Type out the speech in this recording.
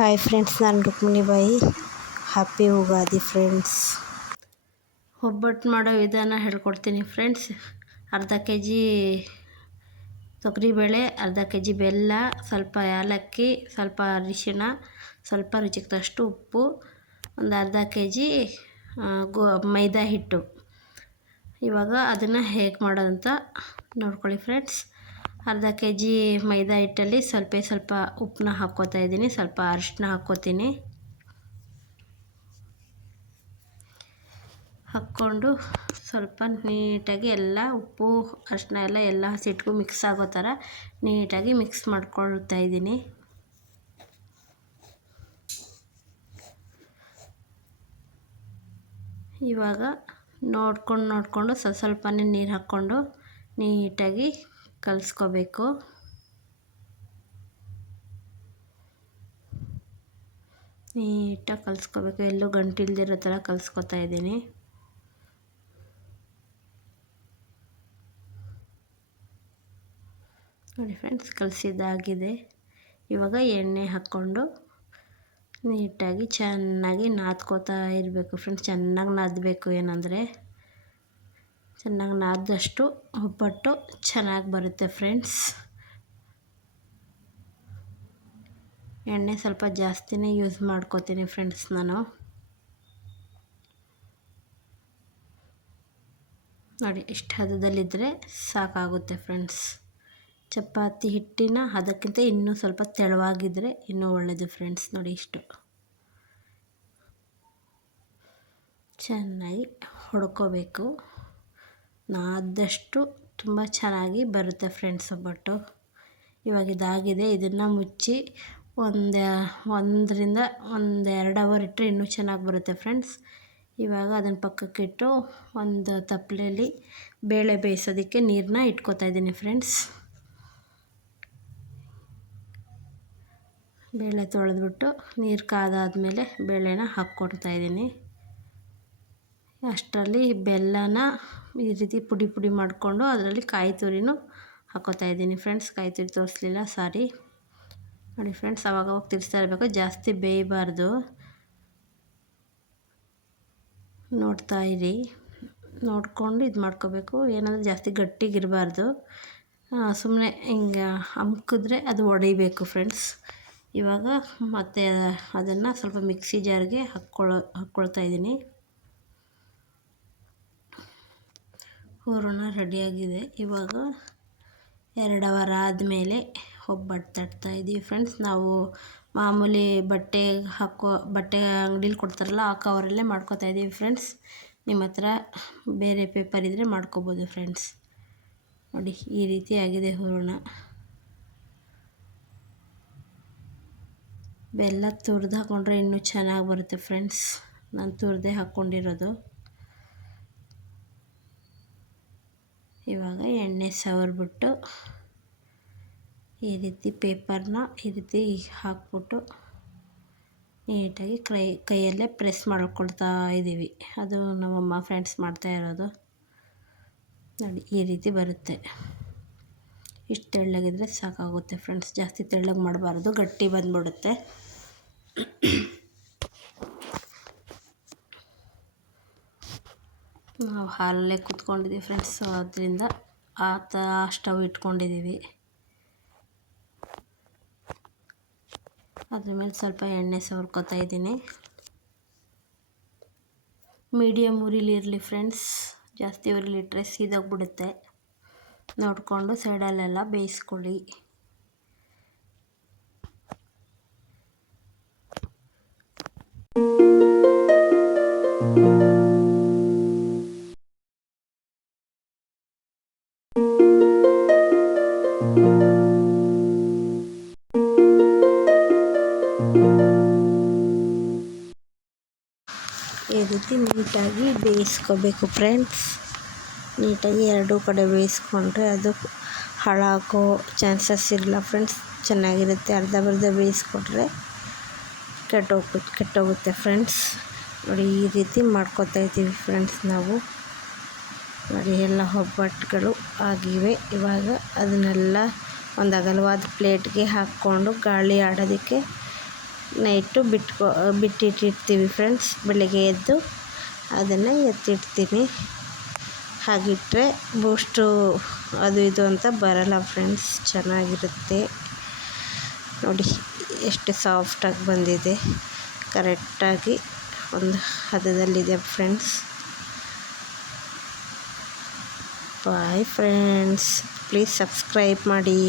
Hi friends, ನಾನು ರುಕ್ಮಿಣಿ ಬಾಯಿ. Happy Ugadi friends. ಒಬ್ಬಟ್ಟು ಮಾಡೋ ವಿಧಾನ ಹೇಳ್ಕೊಡ್ತೀನಿ ಫ್ರೆಂಡ್ಸ್. ಅರ್ಧ ಕೆ ಜಿ ತೊಗರಿಬೇಳೆ, ಅರ್ಧ ಕೆ ಜಿ ಬೆಲ್ಲ, ಸ್ವಲ್ಪ ಏಲಕ್ಕಿ, ಸ್ವಲ್ಪ ಅರಿಶಿಣ, ಸ್ವಲ್ಪ ರುಚಿಗೆ ತಕ್ಕಷ್ಟು ಉಪ್ಪು, ಒಂದು ಅರ್ಧ ಕೆ ಜಿ ಮೈದಾ ಹಿಟ್ಟು. ಇವಾಗ ಅದನ್ನು ಹೇಗೆ ಮಾಡೋದಂತ ನೋಡ್ಕೊಳ್ಳಿ ಫ್ರೆಂಡ್ಸ್. ಅರ್ಧ ಕೆ ಜಿ ಮೈದಾ ಹಿಟ್ಟಲ್ಲಿ ಸ್ವಲ್ಪ ಉಪ್ಪನ್ನ ಹಾಕ್ಕೋತಾ ಇದ್ದೀನಿ, ಸ್ವಲ್ಪ ಅರಿಶಿನ ಹಾಕ್ಕೋತೀನಿ. ಹಾಕ್ಕೊಂಡು ಸ್ವಲ್ಪ ನೀಟಾಗಿ ಎಲ್ಲ ಉಪ್ಪು ಅರಿಶಿನ ಎಲ್ಲ ಹಸಿಟ್ಟಿಗೂ ಮಿಕ್ಸ್ ಆಗೋ ಥರ ನೀಟಾಗಿ ಮಿಕ್ಸ್ ಮಾಡ್ಕೊಳ್ತಾ ಇದ್ದೀನಿ. ಇವಾಗ ನೋಡಿಕೊಂಡು ಸ್ವಲ್ಪನೇ ನೀರು ಹಾಕ್ಕೊಂಡು ನೀಟಾಗಿ ಕಲಿಸ್ಕೋಬೇಕು. ನೀಟಾಗಿ ಕಲಿಸ್ಕೋಬೇಕು, ಎಲ್ಲೂ ಗಂಟಿಲ್ದಿರೋ ಥರ ಕಲಿಸ್ಕೊತಾ ಇದ್ದೀನಿ. ನೋಡಿ ಫ್ರೆಂಡ್ಸ್, ಕಲಿಸಿದ್ದಾಗಿದೆ. ಇವಾಗ ಎಣ್ಣೆ ಹಾಕ್ಕೊಂಡು ನೀಟಾಗಿ ಚೆನ್ನಾಗಿ ನಾದ್ಕೋತಾ ಇರಬೇಕು ಫ್ರೆಂಡ್ಸ್. ಚೆನ್ನಾಗಿ ನಾದಬೇಕು, ಏನಂದರೆ ಚೆನ್ನಾಗಿ ನಾದಿದಷ್ಟು ಒಬ್ಬಟ್ಟು ಚೆನ್ನಾಗಿ ಬರುತ್ತೆ ಫ್ರೆಂಡ್ಸ್. ಎಣ್ಣೆ ಸ್ವಲ್ಪ ಜಾಸ್ತಿನೇ ಯೂಸ್ ಮಾಡ್ಕೋತೀನಿ ಫ್ರೆಂಡ್ಸ್ ನಾನು. ನೋಡಿ, ಇಷ್ಟು ಹದದಲ್ಲಿದ್ದರೆ ಸಾಕಾಗುತ್ತೆ ಫ್ರೆಂಡ್ಸ್. ಚಪಾತಿ ಹಿಟ್ಟಿನ ಅದಕ್ಕಿಂತ ಇನ್ನೂ ಸ್ವಲ್ಪ ತೆಳುವಾಗಿದ್ದರೆ ಇನ್ನೂ ಒಳ್ಳೆಯದು ಫ್ರೆಂಡ್ಸ್. ನೋಡಿ, ಇಷ್ಟು ಚೆನ್ನಾಗಿ ಹೊಡ್ಕೋಬೇಕು. ನಾದಷ್ಟು ತುಂಬ ಚೆನ್ನಾಗಿ ಬರುತ್ತೆ ಫ್ರೆಂಡ್ಸ್ ಒಬ್ಬಟ್ಟು. ಇವಾಗ ಇದಾಗಿದೆ. ಇದನ್ನು ಮುಚ್ಚಿ ಒಂದರಿಂದ 1-2 ಅವರ್ ಇಟ್ಟರೆ ಇನ್ನೂ ಚೆನ್ನಾಗಿ ಬರುತ್ತೆ ಫ್ರೆಂಡ್ಸ್. ಇವಾಗ ಅದನ್ನು ಪಕ್ಕಕ್ಕಿಟ್ಟು ಒಂದು ತಪ್ಪಲೆಯಲ್ಲಿ ಬೇಳೆ ಬೇಯಿಸೋದಕ್ಕೆ ನೀರನ್ನ ಇಟ್ಕೋತಾ ಇದ್ದೀನಿ ಫ್ರೆಂಡ್ಸ್. ಬೇಳೆ ತೊಳೆದ್ಬಿಟ್ಟು ನೀರು ಕಾದಾದಮೇಲೆ ಬೇಳೆನ ಹಾಕ್ಕೊಡ್ತಾ ಇದ್ದೀನಿ. ಅಷ್ಟರಲ್ಲಿ ಬೆಲ್ಲನ ಈ ರೀತಿ ಪುಡಿ ಮಾಡಿಕೊಂಡು ಅದರಲ್ಲಿ ಕಾಯಿ ತುರಿನೂ ಹಾಕ್ಕೋತಾ ಇದ್ದೀನಿ ಫ್ರೆಂಡ್ಸ್. ಕಾಯಿ ತುರಿ ತೋರಿಸ್ಲಿಲ್ಲ, ಸಾರಿ. ನೋಡಿ ಫ್ರೆಂಡ್ಸ್, ಅವಾಗ ತಿರ್ಸ್ತಾ ಇರಬೇಕು, ಜಾಸ್ತಿ ಬೇಯಬಾರ್ದು. ನೋಡ್ತಾ ಇರಿ, ನೋಡಿಕೊಂಡು ಇದು ಮಾಡ್ಕೋಬೇಕು. ಏನಂದರೆ ಜಾಸ್ತಿ ಗಟ್ಟಿಗಿರಬಾರ್ದು, ಸುಮ್ಮನೆ ಹಿಂಗೆ ಅಮ್ಕಿದ್ರೆ ಅದು ಒಡಿಬೇಕು ಫ್ರೆಂಡ್ಸ್. ಇವಾಗ ಮತ್ತೆ ಅದನ್ನು ಸ್ವಲ್ಪ ಮಿಕ್ಸಿ ಜಾರ್ಗೆ ಹಾಕ್ಕೊಳ್ತಾ ಇದ್ದೀನಿ. ಹೂರಣ ರೆಡಿಯಾಗಿದೆ. ಇವಾಗ 2 ಅವರ್ ಆದಮೇಲೆ ಒಬ್ಬಟ್ಟು ತಟ್ತಾ ಇದ್ದೀವಿ ಫ್ರೆಂಡ್ಸ್. ನಾವು ಮಾಮೂಲಿ ಬಟ್ಟೆ ಅಂಗಡೀಲಿ ಕೊಡ್ತಾರಲ್ಲ, ಆ ಕವರಲ್ಲೇ ಮಾಡ್ಕೋತಾ ಇದ್ದೀವಿ ಫ್ರೆಂಡ್ಸ್. ನಿಮ್ಮ ಹತ್ರ ಬೇರೆ ಪೇಪರ್ ಇದ್ದರೆ ಮಾಡ್ಕೋಬೋದು ಫ್ರೆಂಡ್ಸ್. ನೋಡಿ, ಈ ರೀತಿ ಆಗಿದೆ ಹೂರಣ. ಬೆಲ್ಲ ತುರಿದು ಹಾಕ್ಕೊಂಡ್ರೆ ಇನ್ನೂ ಚೆನ್ನಾಗಿ ಬರುತ್ತೆ ಫ್ರೆಂಡ್ಸ್. ನಾನು ತುರಿದೇ ಹಾಕ್ಕೊಂಡಿರೋದು. ಇವಾಗ ಎಣ್ಣೆ ಸವರ್ಬಿಟ್ಟು ಈ ರೀತಿ ಪೇಪರ್ನ ಈ ರೀತಿ ಹಾಕ್ಬಿಟ್ಟು ನೀಟಾಗಿ ಕೈಯಲ್ಲೇ ಪ್ರೆಸ್ ಮಾಡ್ಕೊಳ್ತಾ ಇದ್ದೀವಿ. ಅದು ನಮ್ಮಮ್ಮ ಫ್ರೆಂಡ್ಸ್ ಮಾಡ್ತಾ ಇರೋದು. ನೋಡಿ, ಈ ರೀತಿ ಬರುತ್ತೆ. ಇಷ್ಟು ತೆಳ್ಳಗಿದ್ರೆ ಸಾಕಾಗುತ್ತೆ ಫ್ರೆಂಡ್ಸ್. ಜಾಸ್ತಿ ತೆಳ್ಳಗೆ ಮಾಡಬಾರ್ದು, ಗಟ್ಟಿ ಬಂದ್ಬಿಡುತ್ತೆ. ನಾವು ಹಾಲಲ್ಲೇ ಕೂತ್ಕೊಂಡಿದ್ದೀವಿ ಫ್ರೆಂಡ್ಸ್, ಅದರಿಂದ ಸ್ಟವ್ ಇಟ್ಕೊಂಡಿದ್ದೀವಿ. ಅದ್ರ ಮೇಲೆ ಸ್ವಲ್ಪ ಎಣ್ಣೆ ಸವರ್ಕೋತಾ ಇದ್ದೀನಿ. ಮೀಡಿಯಮ್ ಉರಿಲಿ ಇರಲಿ ಫ್ರೆಂಡ್ಸ್, ಜಾಸ್ತಿ ಉರಿಲಿಟ್ರೆ ಸೀದೋಗ್ಬಿಡುತ್ತೆ. ನೋಡಿಕೊಂಡು ಸೈಡಲ್ಲೆಲ್ಲ ಬೇಯಿಸ್ಕೊಳ್ಳಿ. ಈ ರೀತಿ ನೀಟಾಗಿ ಬೇಯಿಸ್ಕೋಬೇಕು ಫ್ರೆಂಡ್ಸ್. ನೀಟಾಗಿ ಎರಡೂ ಕಡೆ ಬೇಯಿಸ್ಕೊಂಡ್ರೆ ಅದು ಹಾಳಾಗೋ ಚಾನ್ಸಸ್ ಇರಲ್ಲ ಫ್ರೆಂಡ್ಸ್, ಚೆನ್ನಾಗಿರುತ್ತೆ. ಅರ್ಧ ಬೇಯಿಸ್ಕೊಂಡ್ರೆ ಕೆಟ್ಟೋಗುತ್ತೆ ಫ್ರೆಂಡ್ಸ್. ನೋಡಿ, ಈ ರೀತಿ ಮಾಡ್ಕೋತಾ ಇದ್ದೀವಿ ಫ್ರೆಂಡ್ಸ್ ನಾವು. ನೋಡಿ, ಎಲ್ಲ ಒಬ್ಬಟ್ಟುಗಳು ಆಗಿವೆ. ಇವಾಗ ಅದನ್ನೆಲ್ಲ ಒಂದು ಅಗಲವಾದ ಪ್ಲೇಟ್ಗೆ ಹಾಕ್ಕೊಂಡು ಗಾಳಿ ಆಡೋದಕ್ಕೆ ನೈಟು ಬಿಟ್ಟಿಟ್ಟಿರ್ತೀವಿ ಫ್ರೆಂಡ್ಸ್. ಬೆಳಗ್ಗೆ ಎದ್ದು ಅದನ್ನು ಎತ್ತಿಡ್ತೀನಿ. ಹಾಗಿಟ್ಟರೆ ಬೂಸ್ಟು ಅದು ಇದು ಅಂತ ಬರಲ್ಲ ಫ್ರೆಂಡ್ಸ್, ಚೆನ್ನಾಗಿರುತ್ತೆ. ನೋಡಿ ಎಷ್ಟು ಸಾಫ್ಟಾಗಿ ಬಂದಿದೆ, ಕರೆಕ್ಟಾಗಿ ಒಂದು ಹದದಲ್ಲಿದೆ friends. Boy friends, please subscribe ಮಾಡಿ.